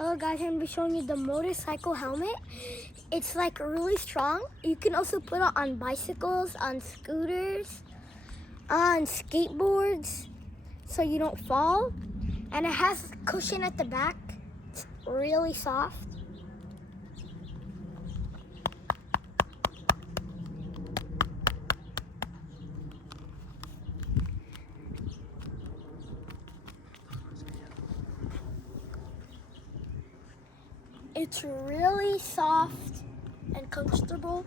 Hello guys, I'm going to be showing you the motorcycle helmet. It's like really strong. You can also put it on bicycles, on scooters, on skateboards so you don't fall. And it has cushion at the back. It's really soft. It's really soft and comfortable.